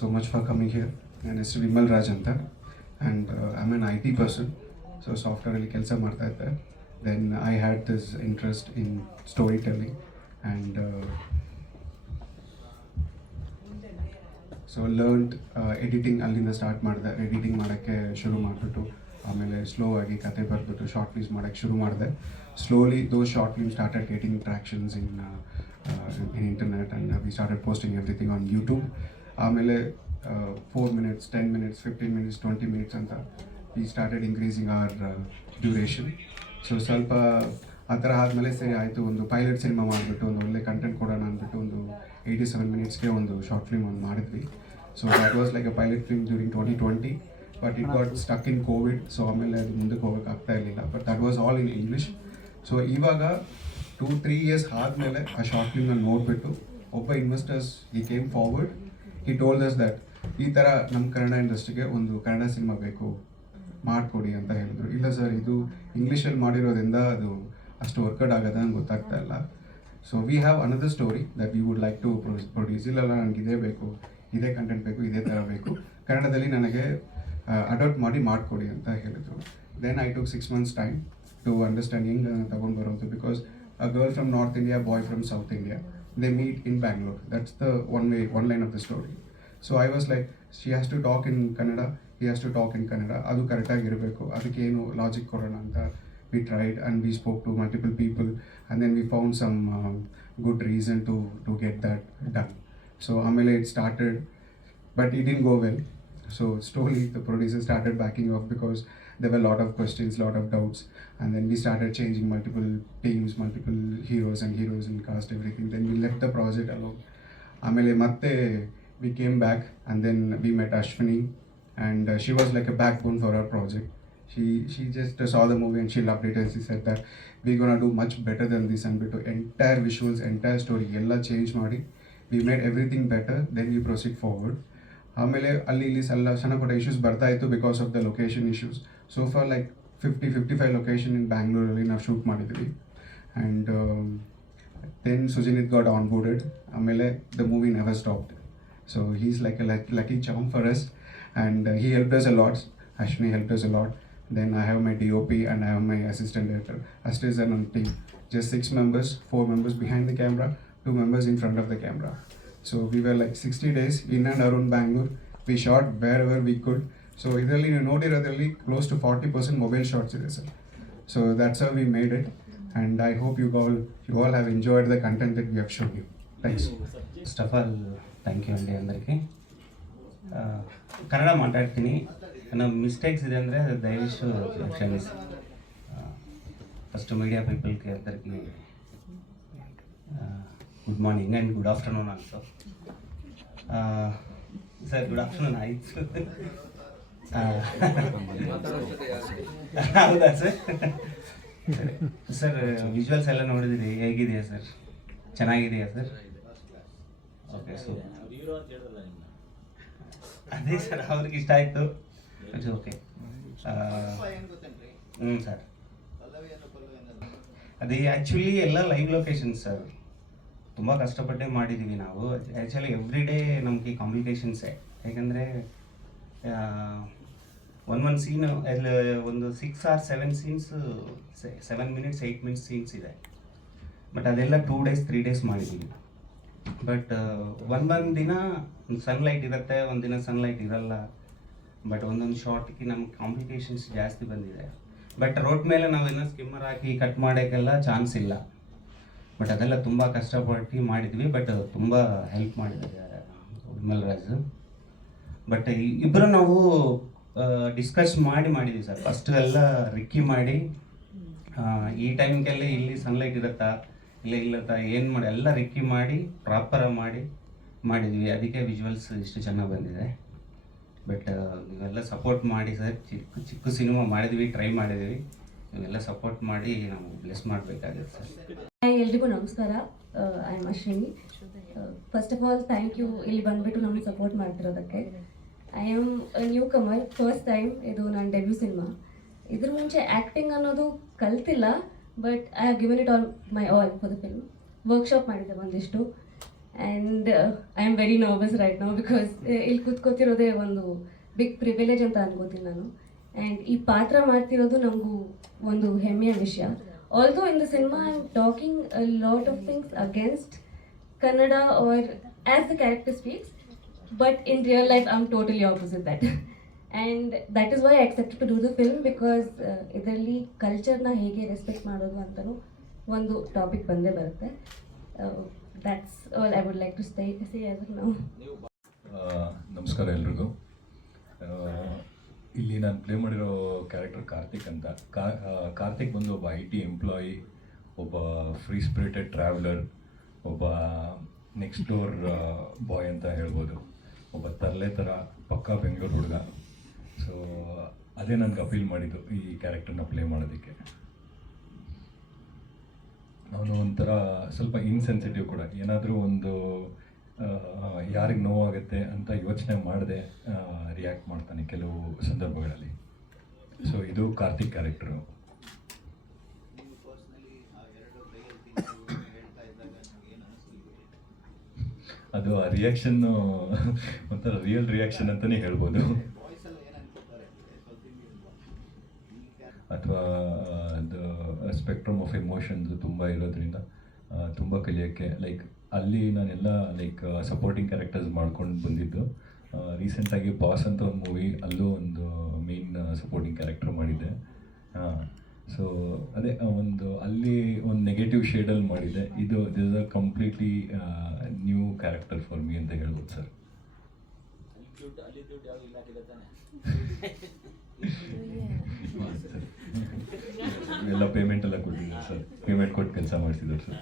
so much for coming here. And it's Vimal Raj anta, and I'm an IT person, so software ಅಲ್ಲಿ ಕೆಲಸ ಮಾಡ್ತಾ ಇದ್ದೆ. Then I had this interest in storytelling, and so learned editing ಅಲ್ಲಿಂದ start ಮಾಡಿದೆ. Editing ಮಾಡೋಕ್ಕೆ ಶುರು ಮಾಡಿಬಿಟ್ಟು ಆಮೇಲೆ ಸ್ಲೋ ಆಗಿ ಕತೆ ಬರೆದ್ಬಿಟ್ಟು ಶಾರ್ಟ್ ಫಿಲ್ಮ್ಸ್ ಮಾಡೋಕ್ಕೆ ಶುರು ಮಾಡಿದೆ. Slowly those short films started getting tractions in internet, and we started posting everything on YouTube. ಆಮೇಲೆ 4 minutes, 10 minutes, 15 minutes, 20 minutes ಅಂತ we started increasing our duration. So ಸ್ವಲ್ಪ ಆ ಥರ ಆದಮೇಲೆ ಸರಿ ಆಯಿತು, ಒಂದು ಪೈಲಟ್ ಸಿನಿಮಾ ಮಾಡಿಬಿಟ್ಟು ಒಂದು ಒಳ್ಳೆ ಕಂಟೆಂಟ್ ಕೊಡೋಣ ಅಂದ್ಬಿಟ್ಟು ಒಂದು 87 minutesಗೆ ಒಂದು ಶಾರ್ಟ್ ಫಿಲ್ಮ್ ಒಂದು ಮಾಡಿದ್ವಿ. So that was like a pilot film during 2020, but it got stuck in Covid. So ಆಮೇಲೆ ಅದು ಮುಂದಕ್ಕೆ ಹೋಗೋಕೆ ಆಗ್ತಾ ಇರಲಿಲ್ಲ, but that was all in English. So ಇವಾಗ 2-3 years ಆದಮೇಲೆ ಆ ಶಾರ್ಟ್ ಫಿಲ್ಮ್ನ ನೋಡಿಬಿಟ್ಟು ಒಬ್ಬ ಇನ್ವೆಸ್ಟರ್ಸ್ ಈ ಕೇಮ್ ಫಾರ್ವರ್ಡ್, ಈ ಟೋಲ್ಡ್ ಅಸ್ ದಟ್ ಈ ಥರ ನಮ್ಮ ಕನ್ನಡ ಇಂಡಸ್ಟ್ರಿಗೆ ಒಂದು ಕನ್ನಡ ಸಿನಿಮಾ ಬೇಕು, ಮಾಡಿಕೊಡಿ ಅಂತ ಹೇಳಿದ್ರು. ಇಲ್ಲ ಸರ್, ಇದು ಇಂಗ್ಲೀಷಲ್ಲಿ ಮಾಡಿರೋದ್ರಿಂದ ಅದು ಅಷ್ಟು ವರ್ಕೌಟ್ ಆಗೋದು ನಂಗೆ ಗೊತ್ತಾಗ್ತಾ ಇಲ್ಲ. So we have another story that we would like to produce. ಇಲ್ಲೆಲ್ಲ ನನಗೆ ಇದೇ ಬೇಕು, ಇದೇ ಕಂಟೆಂಟ್ ಬೇಕು, ಇದೇ ಥರ ಬೇಕು, ಕನ್ನಡದಲ್ಲಿ ನನಗೆ ಅಡಾಪ್ಟ್ ಮಾಡಿ ಮಾಡಿಕೊಡಿ ಅಂತ ಹೇಳಿದ್ರು. Then I took 6 months time to understand ಹೆಂಗೆ ತಗೊಂಡು ಬರೋದು, because a girl from North India, boy from South India, they meet in Bangalore. That's the one line of the story. So I was like, she has to talk in Kannada, he has to talk in Kannada. ಅದು ಕರೆಕ್ಟಾಗಿರಬೇಕು, ಅದಕ್ಕೇನು logic ಕೊಡೋಣ ಅಂತ we tried, and we spoke to multiple people, and then we found some good reason to get that done. So ಆಮೇಲೆ it started, but it didn't go well. So slowly the producer started backing off because there were a lot of questions, lot of doubts, and then we started changing multiple teams, multiple heroes and cast, everything. Then we left the project alone. ಆಮೇಲೆ ಮತ್ತೆ we came back, and then we met Ashwini, and she was like a backbone for our project. She just saw the movie and she loved it, and she said that we're gonna do much better than this, and to entire visuals, entire story ella change ಮಾಡಿ we made everything better. Then we proceed forward. ಆಮೇಲೆ ಅಲ್ಲಿ ಇಲ್ಲಿ ಸಣ್ಣ ಪುಟ್ಟ issues ಬರ್ತಾ ಇತ್ತು because of the location issues. So far like 50-55 location in ಬ್ಯಾಂಗ್ಳೂರಲ್ಲಿ ನಾವು ಶೂಟ್ ಮಾಡಿದ್ವಿ. And then Sujinith got onboarded. ಆಮೇಲೆ the movie never stopped. So he is like a lucky charm for us, and he helped us a lot. Ashwini helped us a lot. Then I have my DOP and I have my assistant director. Astis and on team, just 6 members, 4 members behind the camera, 2 members in front of the camera. So we were like 60 days in and around Bangalore. We shot wherever we could. So idರಲ್ಲಿ ನೀವು ನೋಡಿರೋದ್ರಲ್ಲಿ close to 40% mobile shots ಇದೆ sir. So that's how we made it, and I hope you all have enjoyed the content that we have shown you. Thanks. First of all, thank you ಅಂడి అందరికీ. ಕನ್ನಡ ಮಾತಾಡ್ತೀನಿ, ನಮ್ಮ mistakes ಇದೆ ಅಂದರೆ ದಯವಿಟ್ಟು ಕ್ಷಮಿಸಿ. First media ಪೀಪಲ್ಗೆ అందరికీ good morning and good afternoon also. Sir good afternoon ಆಯಿತು. ಹೌದಾ ಸರ್? ಸರ್ ವಿಜುವಲ್ಸ್ ಎಲ್ಲ ನೋಡಿದಿರಿ, ಹೇಗಿದೆಯಾ ಸರ್? ಚೆನ್ನಾಗಿದೆಯಾ ಸರ್? ಓಕೆ. ಸೊ ಅದೇ ಸರ್, ಅವ್ರಿಗೆ ಇಷ್ಟ ಆಯಿತು. ಓಕೆ. ಸರ್ ಅದೇ ಆ್ಯಕ್ಚುಲಿ ಎಲ್ಲ ಲೈವ್ ಲೊಕೇಶನ್ಸ್ ಸರ್, ತುಂಬ ಕಷ್ಟಪಟ್ಟೆ ಮಾಡಿದ್ದೀವಿ ನಾವು. ಆ್ಯಕ್ಚುಲಿ ಎವ್ರಿ ಡೇ ನಮಗೆ ಕಾಂಪ್ಲಿಕೇಶನ್ಸೇ. ಯಾಕಂದರೆ ಒಂದು ಸೀನು ಅಲ್ಲಿ ಒಂದು 6 or 7 scenes 7 minutes 8 minutes scenes ಇದೆ. ಬಟ್ ಅದೆಲ್ಲ 2 days 3 days ಮಾಡಿದ್ದೀವಿ. ಬಟ್ ಒಂದೊಂದು ದಿನ ಸನ್ಲೈಟ್ ಇರುತ್ತೆ, ಒಂದಿನ ಸನ್ಲೈಟ್ ಇರಲ್ಲ. ಬಟ್ ಒಂದೊಂದು ಶಾರ್ಟ್ಗೆ ನಮ್ಗೆ ಕಾಂಪ್ಲಿಕೇಶನ್ಸ್ ಜಾಸ್ತಿ ಬಂದಿದೆ. ಬಟ್ ರೋಡ್ ಮೇಲೆ ನಾವೇನೋ ಸ್ಕಿಮ್ಮರ್ ಹಾಕಿ ಕಟ್ ಮಾಡೋಕ್ಕೆಲ್ಲ ಚಾನ್ಸ್ ಇಲ್ಲ. ಬಟ್ ಅದೆಲ್ಲ ತುಂಬ ಕಷ್ಟಪಟ್ಟು ಮಾಡಿದ್ವಿ. ಬಟ್ ತುಂಬ ಹೆಲ್ಪ್ ಮಾಡಿದ್ದಾರೆ ವಿಮಲ್ ರಾಜ್. ಬಟ್ ಇಬ್ಬರು ನಾವು ಡಿಸ್ಕಸ್ ಮಾಡಿದ್ವಿ ಸರ್. ಫಸ್ಟ್ ಎಲ್ಲ ರಿಕ್ಕಿ ಮಾಡಿ ಈ ಟೈಮ್ಗೆಲ್ಲ ಇಲ್ಲಿ ಸನ್ಲೈಟ್ ಇರುತ್ತಾ ಇಲ್ಲತ್ತಾ ಏನು ಮಾಡಿ ಎಲ್ಲ ರಿಕ್ಕಿ ಮಾಡಿ ಪ್ರಾಪರಾಗಿ ಮಾಡಿದ್ವಿ. ಅದಕ್ಕೆ ವಿಜುವಲ್ಸ್ ಇಷ್ಟು ಚೆನ್ನಾಗಿ ಬಂದಿದೆ. ಬಟ್ ನೀವೆಲ್ಲ ಸಪೋರ್ಟ್ ಮಾಡಿ ಸರ್. ಚಿಕ್ಕ ಸಿನಿಮಾ ಮಾಡಿದ್ವಿ, ಟ್ರೈ ಮಾಡಿದ್ವಿ. ನೀವೆಲ್ಲ ಸಪೋರ್ಟ್ ಮಾಡಿ ನಾವು ಬ್ಲೆಸ್ ಮಾಡಬೇಕಾಗುತ್ತೆ ಸರ್. ಎಲ್ರಿಗೂ ನಮಸ್ಕಾರ. I am Ashwini. First of all thank you ಇಲ್ಲಿ ಬಂದುಬಿಟ್ಟು ನಮಗೆ ಸಪೋರ್ಟ್ ಮಾಡ್ತಿರೋದಕ್ಕೆ. I am newcomer, first time ಇದು ನನ್ನ ಡೆಬ್ಯೂ ಸಿನಿಮಾ. ಇದ್ರ ಮುಂಚೆ ಆ್ಯಕ್ಟಿಂಗ್ ಅನ್ನೋದು ಕಲ್ತಿಲ್ಲ, but I have given it all my all for the film. Workshop ಮಾಡಿದ್ದೆ ಒಂದಿಷ್ಟು. And I am very nervous right now because ಇಲ್ಲಿ ಕೂತ್ಕೋತಿರೋದೇ ಒಂದು ಬಿಗ್ ಪ್ರಿವಿಲೇಜ್ ಅಂತ ಅನ್ಕೋತೀನಿ ನಾನು. ಆ್ಯಂಡ್ ಈ ಪಾತ್ರ ಮಾಡ್ತಿರೋದು ನಮಗೂ ಒಂದು ಹೆಮ್ಮೆಯ ವಿಷಯ. Although in the cinema I am talking a lot of things against Kannada or as the character speaks, but in real life I'm totally opposite that. And that is why I accepted to do the film because ಇದರಲ್ಲಿ ಕಲ್ಚರ್ನ ಹೇಗೆ respect ಮಾಡೋದು ಅಂತಲೂ ಒಂದು topic ಬಂದೇ ಬರುತ್ತೆ. That's all I would like to say as of now. ನಮಸ್ಕಾರ ಎಲ್ರಿಗೂ. ಇಲ್ಲಿ ನಾನು ಪ್ಲೇ ಮಾಡಿರೋ ಕ್ಯಾರೆಕ್ಟರ್ ಕಾರ್ತಿಕ್ ಅಂತ. ಕಾರ್ತಿಕ್ ಬಂದು ಒಬ್ಬ IT ಎಂಪ್ಲಾಯಿ, ಒಬ್ಬ ಫ್ರೀ ಸ್ಪಿರಿಟೆಡ್ ಟ್ರಾವೆಲರ್, ಒಬ್ಬ ನೆಕ್ಸ್ಟ್ ಡೋರ್ ಬಾಯ್ ಅಂತ ಹೇಳ್ಬೋದು, ಒಬ್ಬ ತರಲೆ ಥರ ಪಕ್ಕಾ ಬೆಂಗಳೂರು ಹುಡುಗ. ಸೊ ಅದೇ ನನಗೆ ಅಪೀಲ್ ಮಾಡಿದ್ದು ಈ ಕ್ಯಾರೆಕ್ಟರ್ನ ಪ್ಲೇ ಮಾಡೋದಕ್ಕೆ. ಅವನು ಒಂಥರ ಸ್ವಲ್ಪ ಇನ್ಸೆನ್ಸಿಟಿವ್ ಕೂಡ. ಏನಾದರೂ ಒಂದು ಯಾರಿಗೆ ನೋವಾಗುತ್ತೆ ಅಂತ ಯೋಚನೆ ಮಾಡದೆ ರಿಯಾಕ್ಟ್ ಮಾಡ್ತಾನೆ ಕೆಲವು ಸಂದರ್ಭಗಳಲ್ಲಿ. ಸೊ ಇದು ಕಾರ್ತಿಕ್ ಕ್ಯಾರೆಕ್ಟರು. ಅದು ಆ ರಿಯಾಕ್ಷನ್ನು ಒಂಥರ ರಿಯಲ್ ರಿಯಾಕ್ಷನ್ ಅಂತಲೇ ಹೇಳ್ಬೋದು. ಅಥವಾ ಅದು ಸ್ಪೆಕ್ಟ್ರಮ್ ಆಫ್ ಎಮೋಷನ್ಸ್ ತುಂಬ ಇರೋದ್ರಿಂದ ತುಂಬ ಕಲಿಯೋಕ್ಕೆ. ಲೈಕ್ ಅಲ್ಲಿ ನಾನೆಲ್ಲ ಲೈಕ್ ಸಪೋರ್ಟಿಂಗ್ ಕ್ಯಾರೆಕ್ಟರ್ಸ್ ಮಾಡ್ಕೊಂಡು ಬಂದಿದ್ದು. ರೀಸೆಂಟಾಗಿ ಬಾಸ್ ಅಂತ ಒಂದು ಮೂವಿ, ಅಲ್ಲೂ ಒಂದು ಮೇನ್ ಸಪೋರ್ಟಿಂಗ್ ಕ್ಯಾರೆಕ್ಟರ್ ಮಾಡಿದ್ದೆ. ಸೊ ಅದೇ ಒಂದು ಅಲ್ಲಿ ಒಂದು ನೆಗೆಟಿವ್ ಶೇಡಲ್ಲಿ ಮಾಡಿದ್ದೆ. ಇದು this is a completely new character for me ಅಂತ ಹೇಳ್ಬೋದು ಸರ್. ಎಲ್ಲ ಪೇಮೆಂಟ್ ಎಲ್ಲ ಕೊಟ್ಟಿದ್ದಾರೆ ಸರ್. ಪೇಮೆಂಟ್ ಕೊಟ್ಟು ಕೆಲಸ ಮಾಡಿಸಿದ್ದಾರೆ ಸರ್.